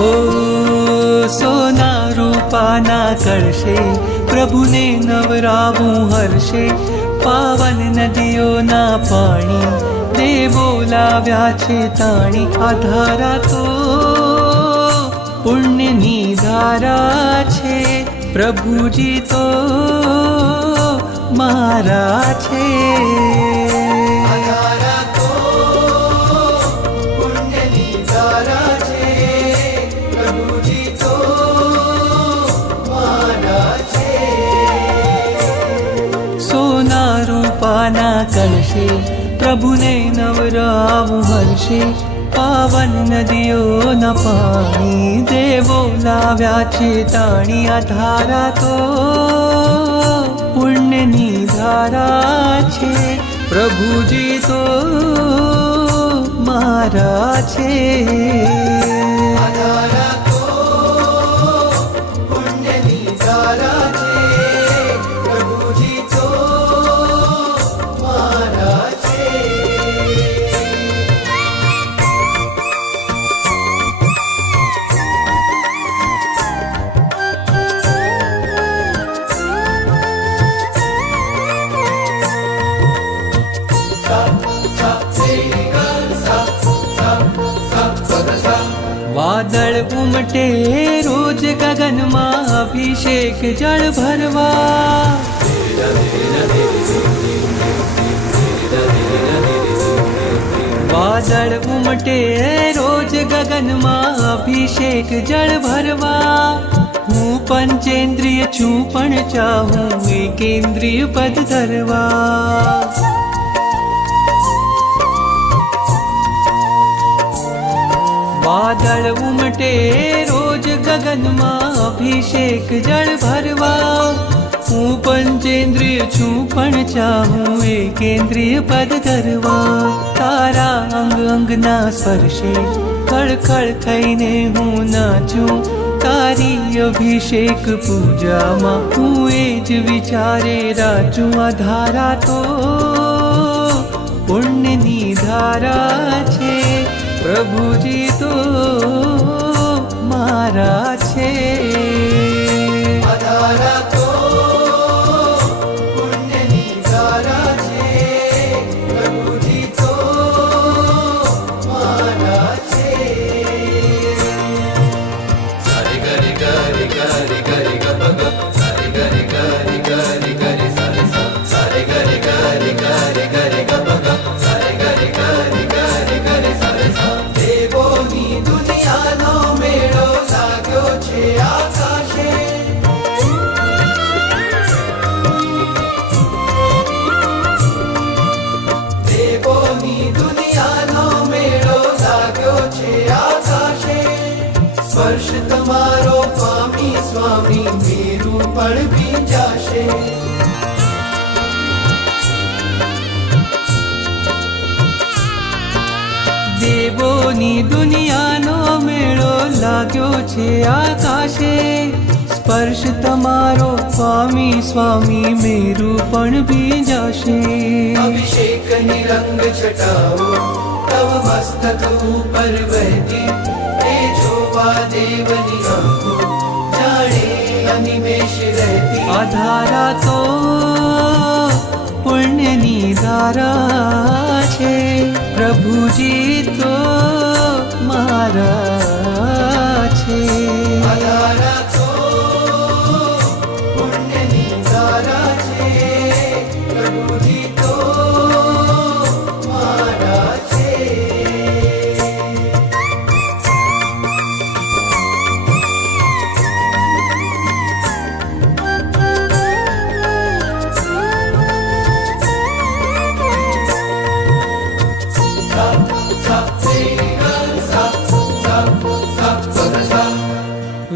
हो सोना रूपाना कळशे प्रभुने नवरावूं हर्षे पावन नदीओना पाणी देवो लाव्या छे ताणी आधारा तो पुण्यनी धारा छे प्रभुजी तो मारा छे आधारा तो पुण्यनी धारा छे प्रभुजी तो मारा छे सोना रूपाना कळशे प्रभुने नवरावूं हर्षे पावन नदीओ न पाणी देवो लाव्या छे ताणी आधारा तो पुण्यनी धारा छे प्रभुजी तो मारा छे आधारा तो पुण्यनी धारा छे प्रभुजी तो मारा छे वादळ उमटे रोज गगन में अभिषेक जल भरवा वादळ उमटे रोज गगन में अभिषेक जल भरवा हूँ पंचेन्द्रिय छू पण चाहूँ एकेन्द्रिय पद धरवा वादळ उमटे रोज गगन में अभिषेक जल भरवा हूँ पंचेन्द्रिय छू पण चाहूँ एकेन्द्रिय पद धरवा तारा अंग अंग ना स्पर्शे खड़ खड़ थईने हूँ नाचूं तारी अभिषेक पूजा मां हूँ एज विचारे राचूं आधारा तो पुण्यनी धारा छे प्रभुजी तो मारा छे आधारा तो पुण्यनी धारा छे प्रभुजी तो मारा छे सारे गरे गरे गरे गरे गप गप सारे गरे गरे गरे गरे सारे सा सारे गरे गरे गरे गरे गप गप सारे गरे गरे गरे गरे सारे सा देवोनी दुनियानो मेळो लाग्यो छे आकाशे देवोनी दुनियानो मेळो लाग्यो छे आकाशे स्पर्श तमारो पामी स्वामी मेरू पण भींजाशे देवोनी दुनियानो मेळो लाग्यो छे आकाशे स्पर्श तमारो स्वामी स्वामी मेरू पण भींजाशे अभिषेक निरंग छटाओ तव मस्तक ऊपर वहती ए जोवा देवनी आंखों जाने अनिमेष रहती आधारा तो पुण्यनी धारा छे प्रभुजी तो मारा छे आधारा तो पुण्यनी धारा छे प्रभुजी तो मारा छे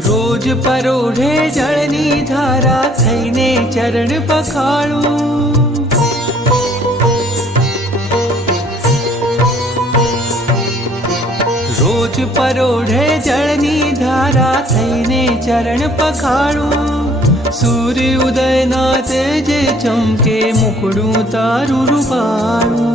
रोज परोढ़े जळनी धारा थईने चरण पखाळूं रोज परोढ़े जळनी धारा थईने चरण पखाळूं सूर्य उदय ना तेजे चमके मुखड़ू तारू रूपाळूं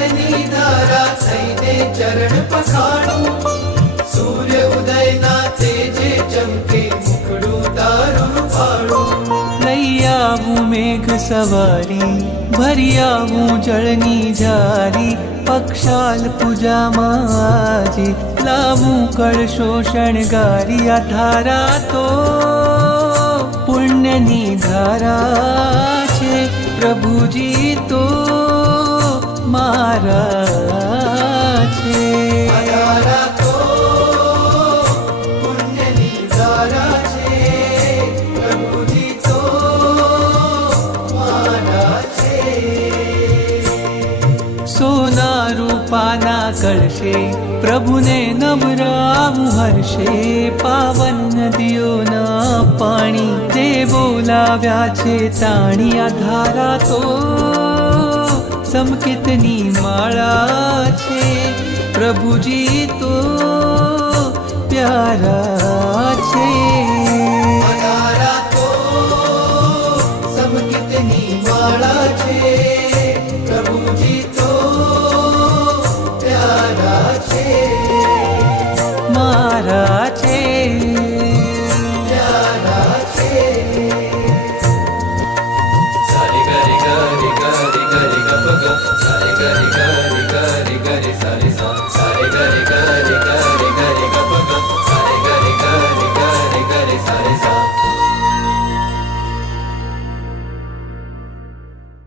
જળની ધારા થઈને ચરણ પખાણું સૂર્ય ઉદયના તેજે ચમકે મુખડું તારું ફાળું લઈ આવું મેઘ સવારી ભરી આવું જળની જારી પક્ષાલ પૂજામાં આજે લાવું કળશો શણગારી આ ધારા તો પુણ્યની ધારા છે પ્રભુજી તો મારા છે ધારા તો પુણ્યની ધારા છે પ્રભુજી તો મારા છે સોના રૂપાના કળશે પ્રભુને નવરાવું હર્ષે પાવન નદીઓના પાણી તે બોલાવ્યા છે તાણી આ ધારા તો સમકિતની માળા છે પ્રભુજી તો પ્યારા છે ધારા તો સમકિતની માળા છે પ્રભુજી તો પ્યારા છે મારા